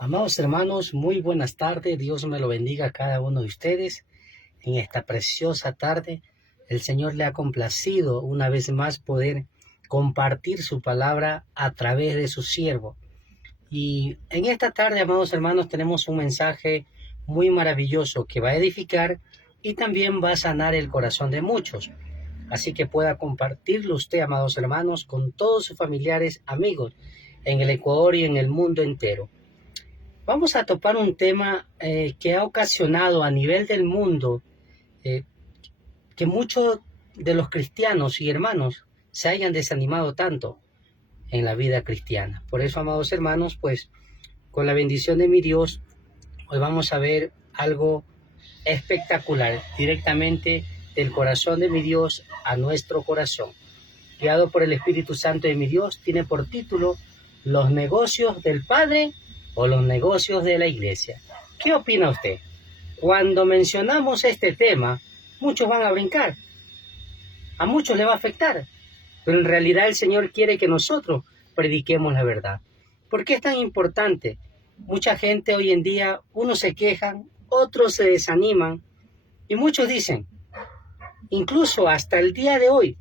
Amados hermanos, muy buenas tardes. Dios me lo bendiga a cada uno de ustedes. En esta preciosa tarde, el Señor le ha complacido una vez más poder compartir su palabra a través de su siervo. Y en esta tarde, amados hermanos, tenemos un mensaje muy maravilloso que va a edificar y también va a sanar el corazón de muchos. Así que pueda compartirlo usted, amados hermanos, con todos sus familiares, amigos, en el Ecuador y en el mundo entero. Vamos a topar un tema que ha ocasionado a nivel del mundo eh, que muchos de los cristianos y hermanos se hayan desanimado tanto en la vida cristiana. Por eso, amados hermanos, pues con la bendición de mi Dios, hoy vamos a ver algo espectacular directamente del corazón de mi Dios a nuestro corazón. Guiado por el Espíritu Santo de mi Dios, tiene por título Los negocios del Padre o los negocios de la iglesia. ¿Qué opina usted? Cuando mencionamos este tema, muchos van a brincar, a muchos le va a afectar, pero en realidad el Señor quiere que nosotros prediquemos la verdad. ¿Por qué es tan importante? Mucha gente hoy en día, unos se quejan, otros se desaniman, y muchos dicen, incluso hasta el día de hoy,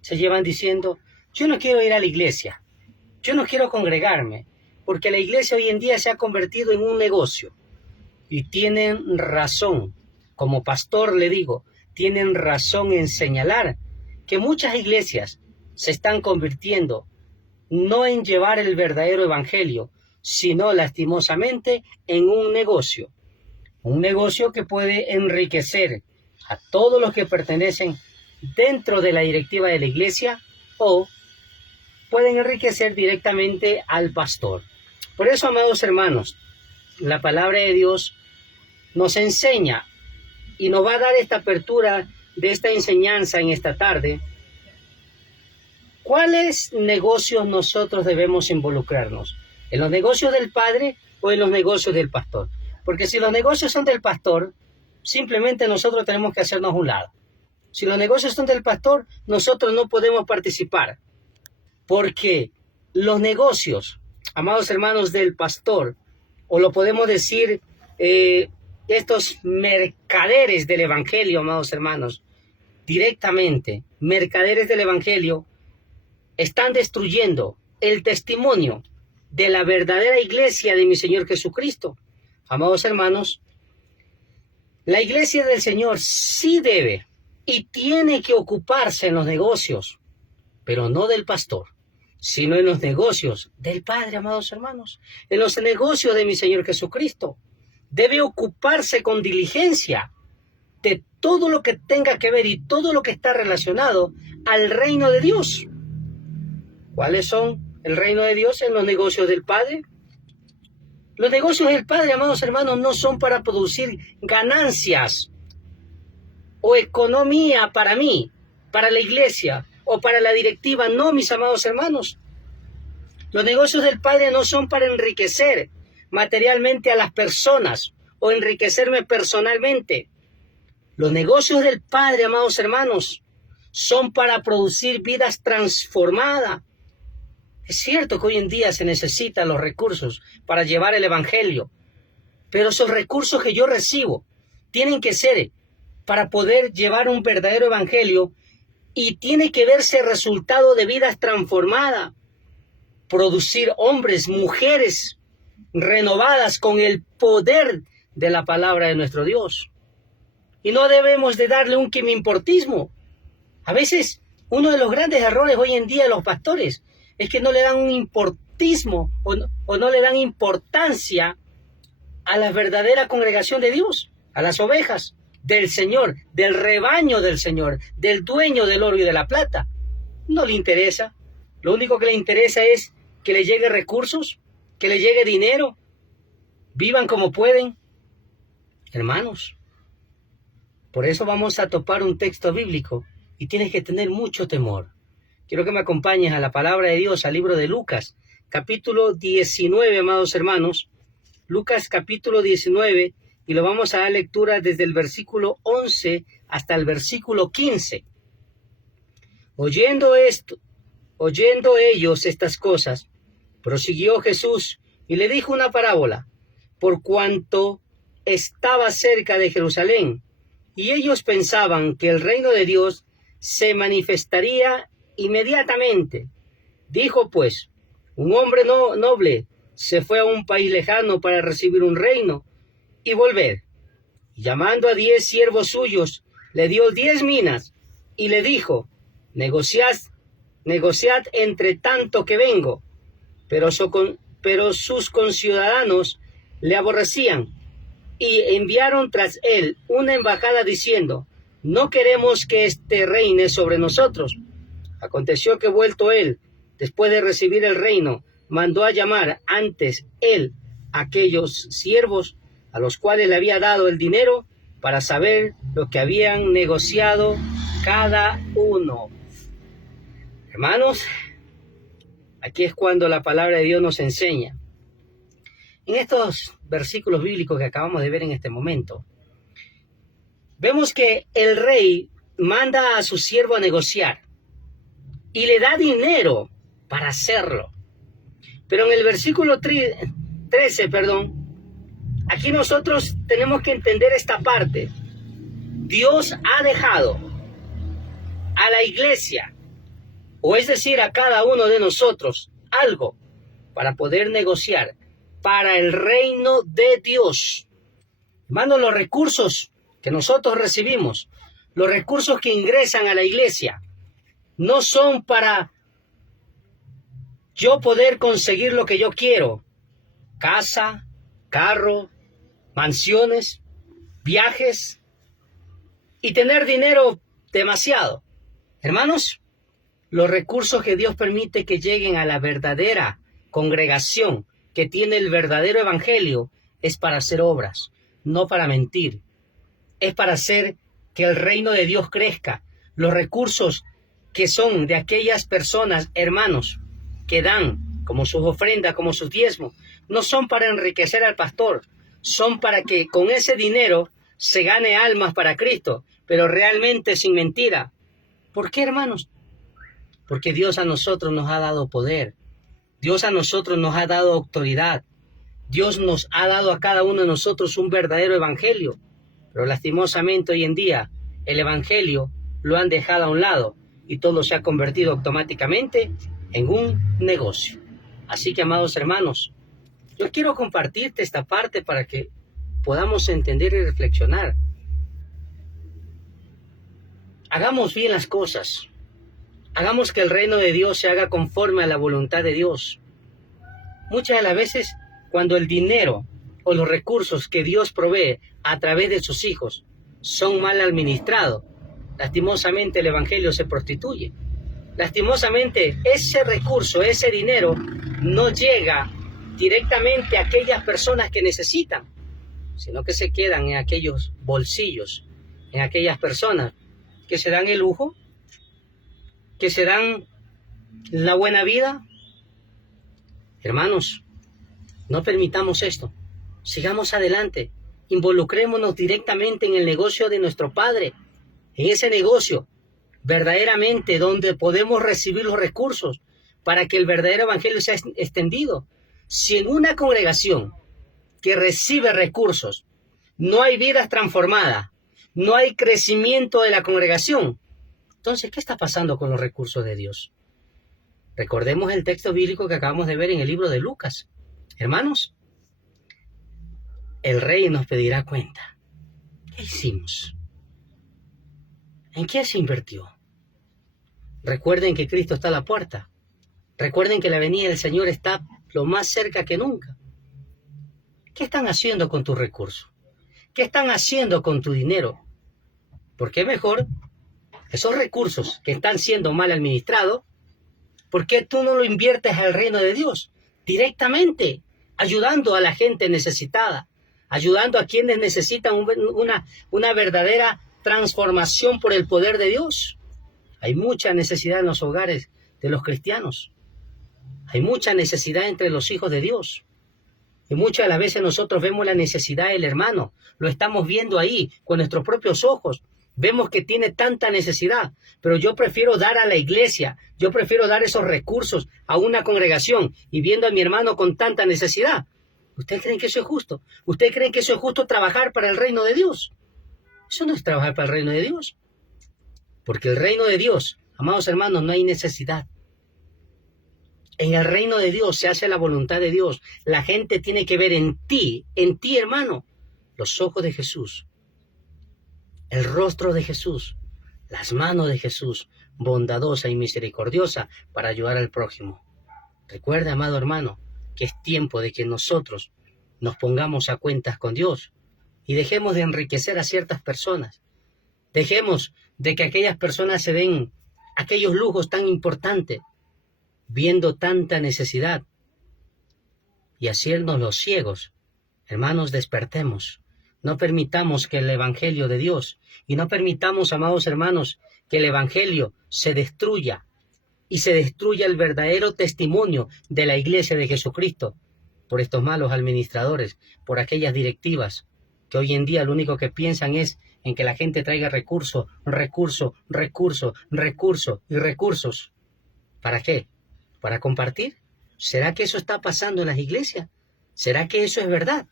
se llevan diciendo, yo no quiero ir a la iglesia, yo no quiero congregarme, porque la iglesia hoy en día se ha convertido en un negocio. Y tienen razón, como pastor le digo, tienen razón en señalar que muchas iglesias se están convirtiendo no en llevar el verdadero evangelio, sino lastimosamente en un negocio. Un negocio que puede enriquecer a todos los que pertenecen dentro de la directiva de la iglesia o pueden enriquecer directamente al pastor. Por eso, amados hermanos, la palabra de Dios nos enseña y nos va a dar esta apertura de esta enseñanza en esta tarde. ¿Cuáles negocios nosotros debemos involucrarnos? ¿En los negocios del Padre o en los negocios del pastor? Porque si los negocios son del pastor, simplemente nosotros tenemos que hacernos un lado. Si los negocios son del pastor, nosotros no podemos participar. Porque los negocios, amados hermanos, del pastor, o lo podemos decir, estos mercaderes del evangelio, amados hermanos, directamente, mercaderes del evangelio, están destruyendo el testimonio de la verdadera iglesia de mi Señor Jesucristo. Amados hermanos, la iglesia del Señor sí debe y tiene que ocuparse en los negocios, pero no del pastor, sino en los negocios del Padre, amados hermanos, en los negocios de mi Señor Jesucristo. Debe ocuparse con diligencia de todo lo que tenga que ver y todo lo que está relacionado al reino de Dios. ¿Cuáles son el reino de Dios en los negocios del Padre? Los negocios del Padre, amados hermanos, no son para producir ganancias o economía para mí, para la iglesia o para la directiva. No, mis amados hermanos. Los negocios del Padre no son para enriquecer materialmente a las personas o enriquecerme personalmente. Los negocios del Padre, amados hermanos, son para producir vidas transformadas. Es cierto que hoy en día se necesitan los recursos para llevar el evangelio, pero esos recursos que yo recibo tienen que ser para poder llevar un verdadero evangelio y tiene que verse resultado de vidas transformadas, producir hombres, mujeres renovadas con el poder de la palabra de nuestro Dios. Y no debemos de darle un quimimportismo. A veces uno de los grandes errores hoy en día de los pastores es que no le dan un importismo o no le dan importancia a la verdadera congregación de Dios, a las ovejas del Señor, del rebaño del Señor, del dueño del oro y de la plata. No le interesa. Lo único que le interesa es que le llegue recursos, que le llegue dinero, vivan como pueden. Hermanos, por eso vamos a topar un texto bíblico y tienes que tener mucho temor. Quiero que me acompañes a la palabra de Dios, al libro de Lucas, capítulo 19, amados hermanos. Lucas capítulo 19, y lo vamos a dar lectura desde el versículo 11 hasta el versículo 15. Oyendo ellos estas cosas, prosiguió Jesús y le dijo una parábola, por cuanto estaba cerca de Jerusalén, y ellos pensaban que el reino de Dios se manifestaría inmediatamente. Dijo pues, un hombre noble se fue a un país lejano para recibir un reino y volver. Y llamando a 10 siervos suyos, le dio 10 minas y le dijo, negociad entre tanto que vengo. Pero sus conciudadanos le aborrecían y enviaron tras él una embajada diciendo, no queremos que éste reine sobre nosotros. Aconteció que vuelto él, después de recibir el reino, mandó a llamar antes él a aquellos siervos a los cuales le había dado el dinero para saber lo que habían negociado cada uno. Hermanos, aquí es cuando la palabra de Dios nos enseña. En estos versículos bíblicos que acabamos de ver en este momento, vemos que el rey manda a su siervo a negociar y le da dinero para hacerlo. Pero en el versículo 13, aquí nosotros tenemos que entender esta parte. Dios ha dejado a la iglesia, o es decir, a cada uno de nosotros, algo para poder negociar para el reino de Dios. Hermanos, los recursos que nosotros recibimos, los recursos que ingresan a la iglesia, no son para yo poder conseguir lo que yo quiero. Casa, carro, mansiones, viajes y tener dinero demasiado. Hermanos, los recursos que Dios permite que lleguen a la verdadera congregación que tiene el verdadero evangelio es para hacer obras, no para mentir. Es para hacer que el reino de Dios crezca. Los recursos que son de aquellas personas, hermanos, que dan como sus ofrendas, como sus diezmos, no son para enriquecer al pastor, son para que con ese dinero se gane almas para Cristo, pero realmente sin mentira. ¿Por qué, hermanos? Porque Dios a nosotros nos ha dado poder. Dios a nosotros nos ha dado autoridad. Dios nos ha dado a cada uno de nosotros un verdadero evangelio. Pero lastimosamente hoy en día el evangelio lo han dejado a un lado y todo se ha convertido automáticamente en un negocio. Así que, amados hermanos, yo quiero compartirte esta parte para que podamos entender y reflexionar. Hagamos bien las cosas. Hagamos que el reino de Dios se haga conforme a la voluntad de Dios. Muchas de las veces, cuando el dinero o los recursos que Dios provee a través de sus hijos son mal administrados, lastimosamente el evangelio se prostituye. Lastimosamente ese recurso, ese dinero, no llega directamente a aquellas personas que necesitan, sino que se quedan en aquellos bolsillos, en aquellas personas que se dan el lujo, que se dan la buena vida. Hermanos, no permitamos esto. Sigamos adelante. Involucrémonos directamente en el negocio de nuestro Padre. En ese negocio, verdaderamente, donde podemos recibir los recursos para que el verdadero evangelio sea extendido. Si en una congregación que recibe recursos no hay vidas transformadas, no hay crecimiento de la congregación, entonces, ¿qué está pasando con los recursos de Dios? Recordemos el texto bíblico que acabamos de ver en el libro de Lucas. Hermanos, el rey nos pedirá cuenta. ¿Qué hicimos? ¿En qué se invirtió? Recuerden que Cristo está a la puerta. Recuerden que la venida del Señor está lo más cerca que nunca. ¿Qué están haciendo con tus recursos? ¿Qué están haciendo con tu dinero? Porque mejor esos recursos que están siendo mal administrados, ¿por qué tú no lo inviertes al reino de Dios? Directamente, ayudando a la gente necesitada, ayudando a quienes necesitan una verdadera transformación por el poder de Dios. Hay mucha necesidad en los hogares de los cristianos. Hay mucha necesidad entre los hijos de Dios. Y muchas de las veces nosotros vemos la necesidad del hermano. Lo estamos viendo ahí con nuestros propios ojos. Vemos que tiene tanta necesidad, pero yo prefiero dar a la iglesia, yo prefiero dar esos recursos a una congregación y viendo a mi hermano con tanta necesidad. ¿Ustedes creen que eso es justo? ¿Ustedes creen que eso es justo trabajar para el reino de Dios? Eso no es trabajar para el reino de Dios. Porque el reino de Dios, amados hermanos, no hay necesidad. En el reino de Dios se hace la voluntad de Dios. La gente tiene que ver en ti, hermano, los ojos de Jesús, el rostro de Jesús, las manos de Jesús, bondadosa y misericordiosa para ayudar al prójimo. Recuerda, amado hermano, que es tiempo de que nosotros nos pongamos a cuentas con Dios y dejemos de enriquecer a ciertas personas. Dejemos de que aquellas personas se den aquellos lujos tan importantes, viendo tanta necesidad y haciéndonos los ciegos. Hermanos, despertemos. No permitamos que el Evangelio de Dios y no permitamos, amados hermanos, que el Evangelio se destruya y se destruya el verdadero testimonio de la Iglesia de Jesucristo por estos malos administradores, por aquellas directivas que hoy en día lo único que piensan es en que la gente traiga recursos. ¿Para qué? ¿Para compartir? ¿Será que eso está pasando en las iglesias? ¿Será que eso es verdad?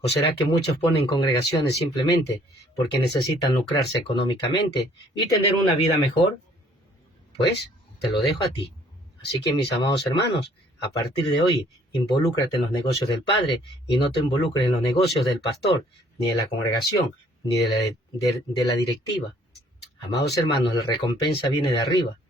¿O será que muchos ponen congregaciones simplemente porque necesitan lucrarse económicamente y tener una vida mejor? Pues te lo dejo a ti. Así que, mis amados hermanos, a partir de hoy, involúcrate en los negocios del Padre y no te involucres en los negocios del pastor, ni de la congregación, ni de la directiva. Amados hermanos, la recompensa viene de arriba.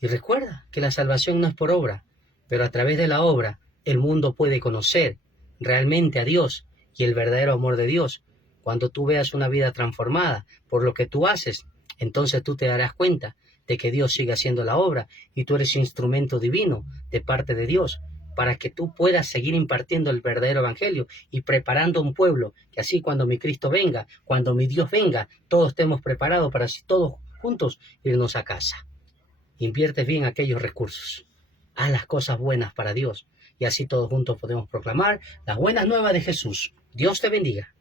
Y recuerda que la salvación no es por obra, pero a través de la obra el mundo puede conocer realmente a Dios y el verdadero amor de Dios. Cuando tú veas una vida transformada por lo que tú haces, entonces tú te darás cuenta de que Dios sigue haciendo la obra y tú eres instrumento divino de parte de Dios para que tú puedas seguir impartiendo el verdadero evangelio y preparando un pueblo, que así cuando mi Cristo venga, cuando mi Dios venga, todos estemos preparados para así todos juntos irnos a casa. Inviertes bien aquellos recursos, haz las cosas buenas para Dios y así todos juntos podemos proclamar las buenas nuevas de Jesús. Dios te bendiga.